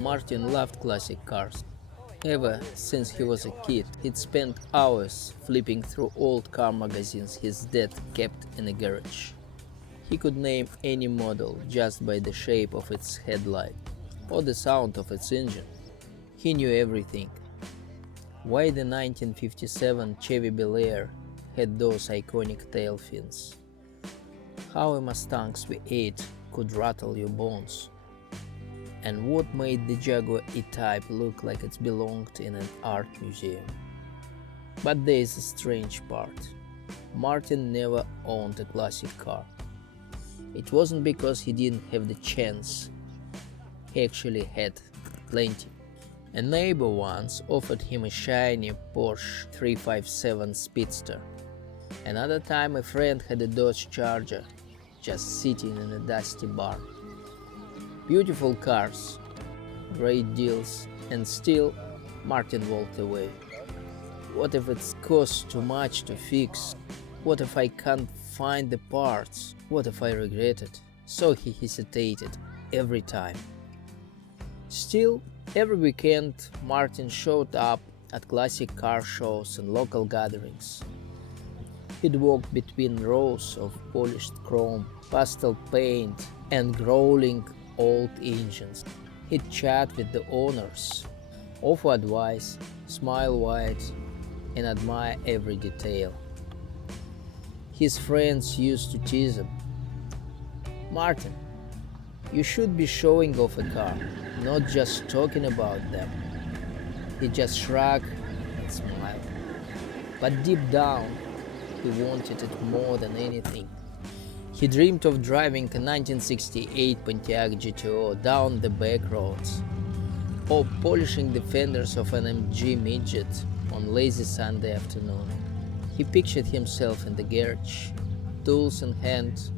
Martin loved classic cars. Ever since he was a kid, he'd spent hours flipping through old car magazines his dad kept in a garage. He could name any model just by the shape of its headlight or the sound of its engine. He knew everything. Why the 1957 Chevy Bel Air had those iconic tail fins. How a Mustang's V8 could rattle your bones. And what made the Jaguar E-Type look like it belonged in an art museum. But there is a strange part. Martin never owned a classic car. It wasn't because he didn't have the chance. He actually had plenty. A neighbor once offered him a shiny Porsche 357 Speedster. Another time a friend had a Dodge Charger just sitting in a dusty barn. Beautiful cars, great deals, and still Martin walked away. What if it costs too much to fix? What if I can't find the parts? What if I regret it? So he hesitated every time. Still, every weekend Martin showed up at classic car shows and local gatherings. He'd walk between rows of polished chrome, pastel paint, and growling old engines. He'd chat with the owners, offer advice, smile wide, and admire every detail. His friends used to tease him. "Martin, you should be showing off a car, not just talking about them." He just shrugged and smiled. But deep down, he wanted it more than anything. He dreamed of driving a 1968 Pontiac GTO down the back roads, or polishing the fenders of an MG midget on lazy Sunday afternoon. He pictured himself in the garage, tools in hand,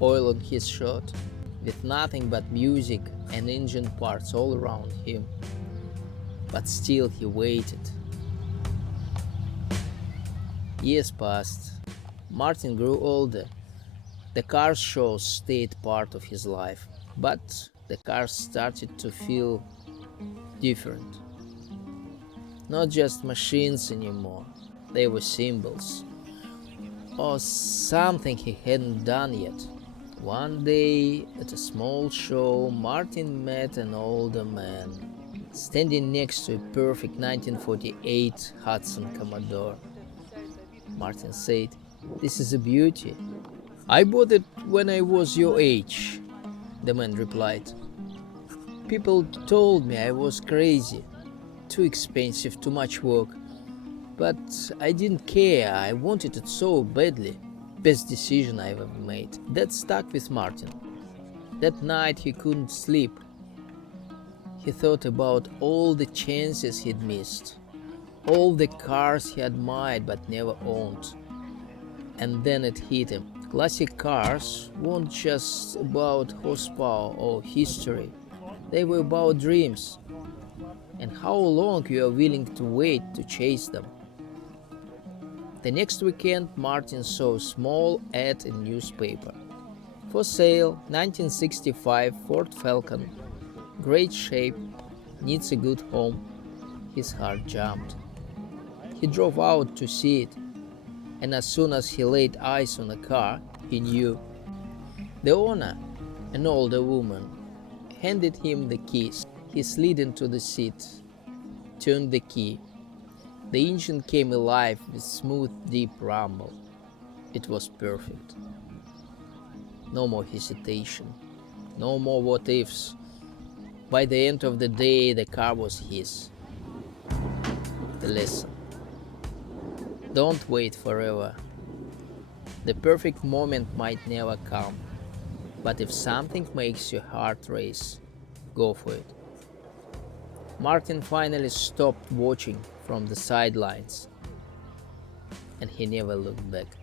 oil on his shirt, with nothing but music and engine parts all around him. But still he waited. Years passed. Martin grew older. The car shows stayed part of his life, but the cars started to feel different. Not just machines anymore, they were symbols, or something he hadn't done yet. One day, at a small show, Martin met an older man, standing next to a perfect 1948 Hudson Commodore. Martin said, "This is a beauty. I bought it when I was your age," the man replied. "People told me I was crazy, too expensive, too much work. But I didn't care, I wanted it so badly. Best decision I ever made." That stuck with Martin. That night he couldn't sleep. He thought about all the chances he'd missed, all the cars he admired but never owned. And then it hit him. Classic cars weren't just about horsepower or history. They were about dreams, and how long you are willing to wait to chase them. The next weekend, Martin saw a small ad in newspaper. "For sale, 1965 Ford Falcon. Great shape, needs a good home." His heart jumped. He drove out to see it, and as soon as he laid eyes on the car, he knew. The owner, an older woman, handed him the keys. He slid into the seat, turned the key. The engine came alive with smooth, deep rumble. It was perfect. No more hesitation, no more what ifs. By the end of the day, the car was his. The lesson: don't wait forever. The perfect moment might never come, but if something makes your heart race, go for it. Martin finally stopped watching from the sidelines, and he never looked back.